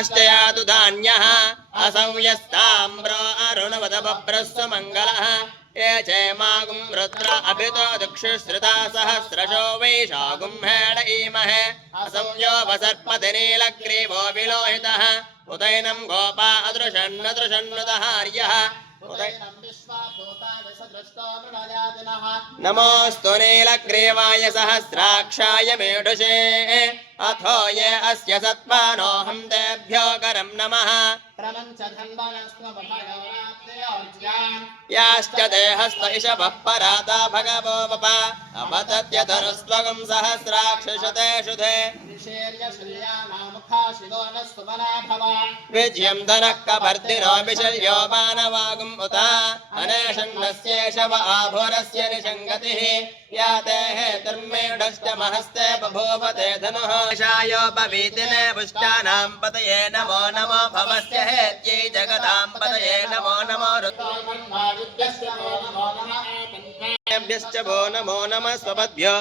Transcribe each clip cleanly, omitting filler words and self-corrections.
यास्तयातु धान्यः असंयस्ताम्रो अरुणवदबभ्रस्व मङ्गलः ये चैमागुं रुद्र अभितो दुक्षुश्रुता सहस्रशो वैशागुं हेड ईमहे असंयो वसर्पति नीलग्रीवो विलोहितः उदैनं गोपा अदृशन्नदृशन्नुदहार्यः नमोऽस्तु नीलग्रीवाय सहस्राक्षाय मेढुषे अथो ये अस्य सत्त्वानोऽहं तेभ्यो करं नमः याश्च देहस्त इषभः पराता भगवो वप अपतत्यतनुस्त्वगं सहस्राक्षशते शुधे विजयं धनः कपर्दिनो विशल्यो मानवागुम् उत अनेषण्णस्येष व आभुरस्य निषङ्गतिः या ते हेतुर्मेढश्च महस्ते बभूवते धनुः शायोपवीतिने पुष्टानां पतये नमो नमो भवस्य हेत्यै जगदां पतये नमो नमो रुद्रेभ्यश्च वो नमो नमः स्वपद्भ्यो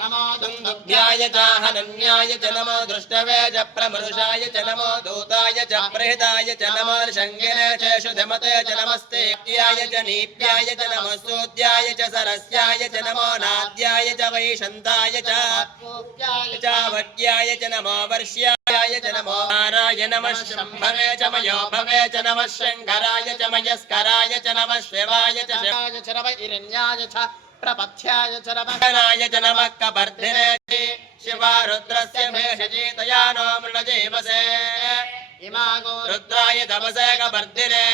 नमो दुन्दुभ्याय च हनन्याय च नमो दृष्टवे च प्रमरुषाय च नमो दूताय च प्रहिताय च नमो शङ्गिने च शुधमते च नमस्ते याय च नीप्याय च नमो सूद्याय च सरस्याय च नमो नाद्याय च वैशन्ताय च वड्याय च नमो वर्ष्याय च नमो नाराय नमः शम्भवे च मयो भवे च नमः शङ्कराय च मयस्कराय च नमः शिवाय च शिवाय च नमः हिरण्याय च प्रपथ्याय च नमः च नमः कपर्दिने शिवा रुद्रस्य भेषजीतया नो मृणजीवसे इमागो रुद्राय तपसे कपर्दिने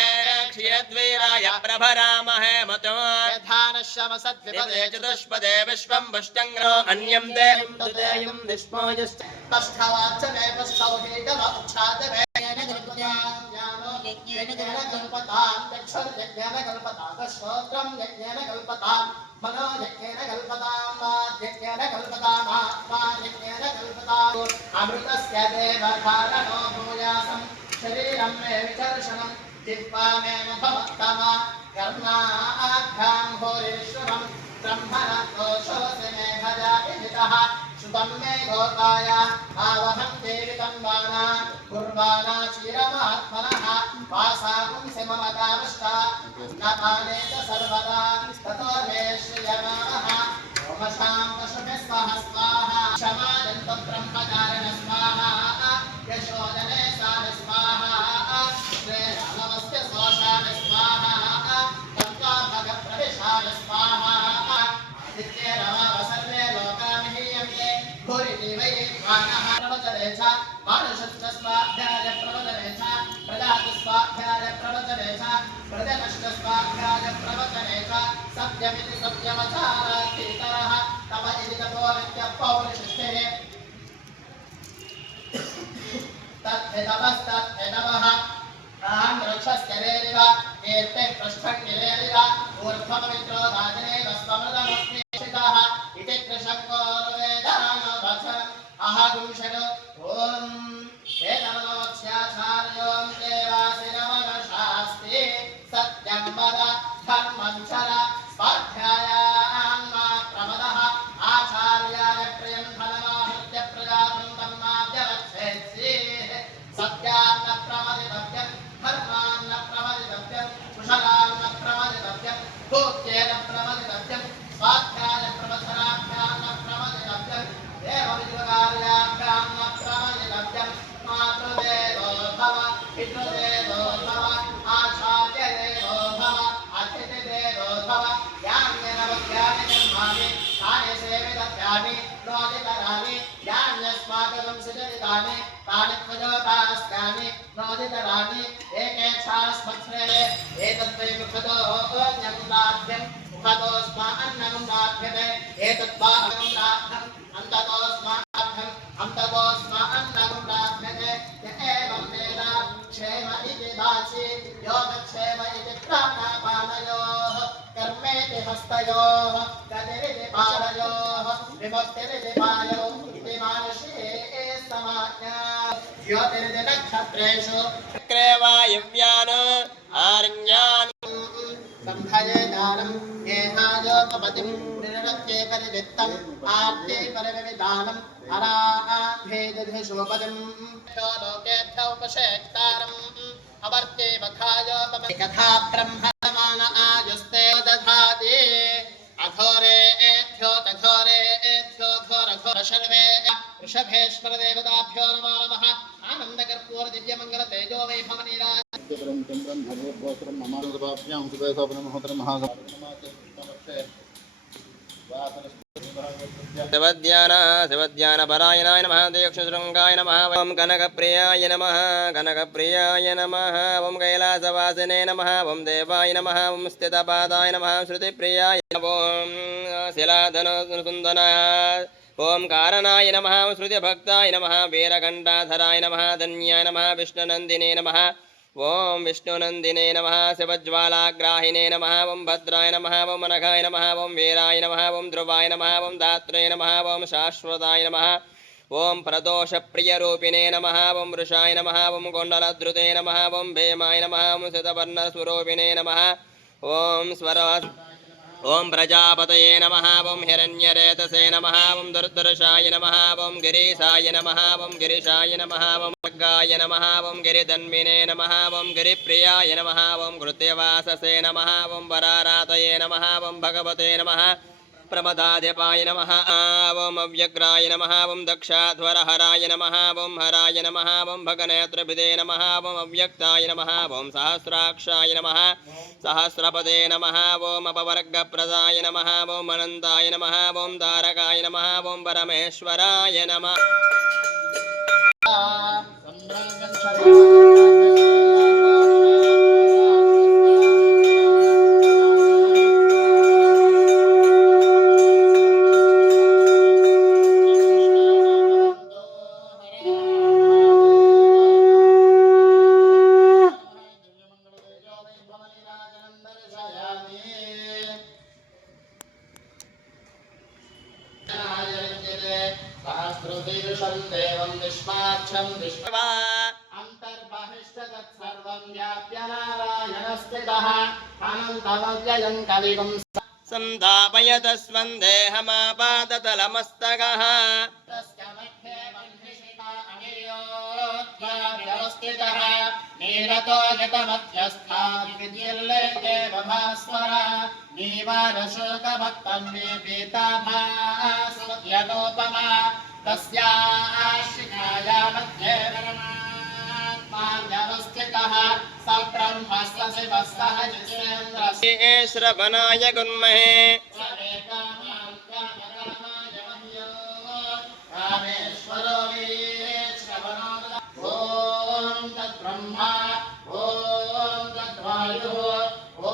क्षीयद्वीराय प्रभरामहे मतो यथानश्यमसद्विपदे चतुष्पदे विश्वं पुष्टङ्ग्रो अन्यं देयं निष्मोयश्च पष्ठवाच्च मे पष्ठौहीतवक्षादवे यज्ञेन कल्पतां दक्षयज्ञेन कल्पतां श्रोत्रं यज्ञेन कल्पतां मनो यज्ञेन कल्पतां वाद्यज्ञेन कल्पतां आत्मा यज्ञेन कल्पताम् अमृतस्य देवधारणो भूयासं शरीरं मे विचर्षणं जिह्वा मे मुखमत्तमा कर्णाभ्यां भूरिश्वरं ब्रह्मणोषोऽसि मे भजाभिहितः शुभं मे गोपाय आवहं देवितं वाना कुर्वाणा क्षीरमात्मनः वासांसि मम कामष्टा नपाने च सर्वदा ततो मे श्रियमामः ओम शान्तशुभे स्वाहा क्षमायन्त ब्रह्मचारिण स्वाहा यशोदने सानि स्वाहा श्रेयानवस्य सोषानि स्वाहा तन्त्वा भगप्रविशानि स्वाहा आदित्ये रमावसर्वे लोकामिहीयन्ते भूरि वै वानः प्रवचने च मानुषश्च स्वाध्याय प्रवचने च प्रजाति स्वाध्याय प्रवचने च प्रजनश्च स्वाध्याय प्रवचने च सत्यमिति सत्यमचारातीतरः तव इति तपो नित्यः पौरुषष्टिः तद्धतपस्तद्धतपः अहं वृक्षस्य वेरिव एते पृष्ठङ्गिरेरिव ऊर्ध्वपवित्रो राजनेव स्वमृतमस्मिषितः इति कृषङ्गोर्वेदानो वचनम् अहगुंषडो ॐ एतमनोत्स्याचार्यों देवासिनमनशास्ति सत्यं वद धर्मं चर स्वाध्यायां मा प्रमदः आचार्याय प्रियं धनमाहृत्य प्रजावृन्दं माद्यवच्छेत्सि सत्यान्न प्रमदितव्यं धर्मान्न प्रमदितव्यं कुशलान्न प्रमदितव्यं भूत्येन प्रमदितव्यं स्वाध्याय प्रवचनाभ्यान्न प्रमदितव्यं देवविद्वकार्याभ्यां न प्रमदितव्यं मातृदेवो भव पितृदेवो भव आचार्यदेवो भव अतिथिदेवो भव यान्यनवद्यानि कर्माणि तानि सेवितव्यानि नोदितराणि यान्यस्माकं सृजनितानि तानि त्वजोपास्यानि नोदितराणि एकेच्छास्मत्स्रे एतद्वै मुखतोऽन्यं मुखतोऽस्मान्नं लाभ्यते एतद्वा लाभ्यम् अन्ततोऽस्माभ्यम् अन्ततोऽस्मान्नं लाभ्यते य एवं वेद क्षेम इति वाचि योगक्षेम इति प्राणापानयोः कर्मेति हस्तयोः गतिरिति पादयोः विमुक्तिरिति पायो इति मानुषे समाज्ञा ज्योतिरिति नक्षत्रेषु चक्रे वायव्यान् आर्यान् संभये दानं येहायोपपतिं निरत्ये परिवित्तम् आर्ते परिविधानम् अराभेदधिशोपतिम् लोकेभ्य उपशेक्तारम् अवर्ते वधायोपपति कथा ब्रह्ममान आयुस्ते दधाति अघोरे एभ्यो तघोरे एभ्यो घोर घोर शर्वे वृषभेश्वर देवताभ्यो नमो नमः आनन्दकर्पूर दिव्यमङ्गल तेजो वैभवनीराज शिवध्यानपरायणाय नमः दीक्षशृङ्गाय नमः ओं कनकप्रियाय नमः कनकप्रियाय नमः ओं कैलासवासिने नमः ओं देवाय नमः ओं स्थितपादाय नमः श्रुतिप्रियाय ओं शिलाधनसुन्दनाय ओं कारणाय नमः श्रुतिभक्ताय नमः वीरकण्ठाधराय नमः धन्याय नमः विष्णुनन्दिने नमः ओं विष्णुनन्दिने नमः शिवज्वालाग्राहिने नमः ओं भद्राय नमः ओं अनघाय नमः ओं वीराय नमः ओं ध्रुवाय नमः ओं दात्रे नमः ओं शाश्वताय नमः ओं प्रदोषप्रियरूपिणे नमः ओं वृषाय नमः ओं कुण्डलधृते नमः ओं भीमाय नमः ओं सितवर्णस्वरूपिणे नमः ओं स्वर ओं प्रजापतये नमः ओं हिरण्यरेतसे नमः ओं दुर्दर्शाय नमः ओं गिरीशाय नमः ओं गिरिशाय नमः ओं गाय नमः ओं गिरिधन्विने नमः ओं गिरिप्रियाय नमः ओं कृत्यवाससे नमः ओं वरारातये नमः ओं भगवते नमः प्रमदाधिपाय नमः ओं अव्यग्राय नमः ओं दक्षाध्वरहराय नमः ओं हराय नमः ओं भगनेत्रभिदे नमः ओं अव्यक्ताय नमः ओं सहस्राक्षाय नमः सहस्रपदे नमः ओं अपवर्गप्रदाय नमः ओं अनन्ताय नमः ओं तारकाय नमः ओं परमेश्वराय नमः संधापयतस्वन्देहमापादतलमस्तकः नीरतो यतमध्यस्थास्वरा नीवारशोकभक्तं पीताभासोपमा तस्याशिखाया मध्ये परमात्माव्यवस्थितः स ब्रह्मस्य शिवः सह जितेन्द्रस्य श्रवणाय गुन्महे कामेश्वरो वे श्रवणो ॐ तद्ब्रह्मा ॐ तद्वायुः ॐ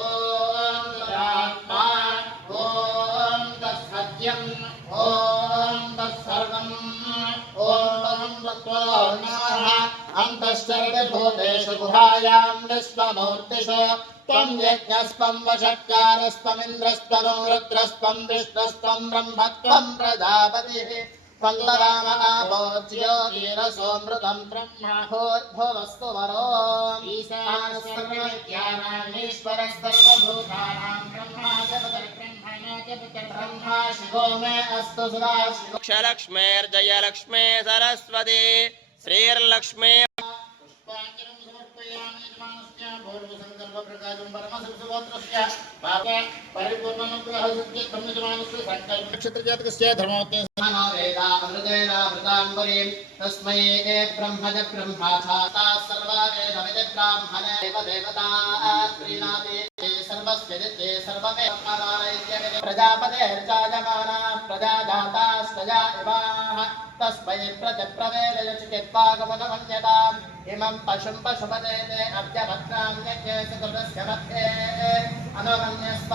तदात्मा ॐ तत्सत्यम् ॐ तत्सर्वम् ॐ तत्त्वनः अन्तश्चर्यभूतेषु गुहायां विश्वमूर्तिषु त्वं यज्ञस्त्वं वषट्कारस्त्वमिन्द्रस्त्वं रुद्रस्त्वं विष्णुस्त्वं ब्रह्मत्वं प्रजापतिः त्वं ज्योतिरसोऽमृतं ब्रह्मभूर्भुवस्तु वरो ईशानस्सर्वविद्यानामीश्वरः सर्वभूतानां ब्रह्मा शिवो मे अस्तु सदाशिवो क्षलक्ष्मेर्जयलक्ष्मे सरस्वती श्रीर्लक्ष्मे तस्मै ब्रह्मज ब्रह्माचाता सर्वा वेदविद ब्राह्मणे देवता प्रीणाति सर्वस्य जिते सर्वमे प्रजापतेर्चायमाना प्रजाजातास्तजा इवाः तस्मै प्रतिप्रवेदयचित्वागमनमन्यताम् इमं पशुं पशुपते अद्य भद्रां यज्ञस्य मध्ये अनुमन्यस्व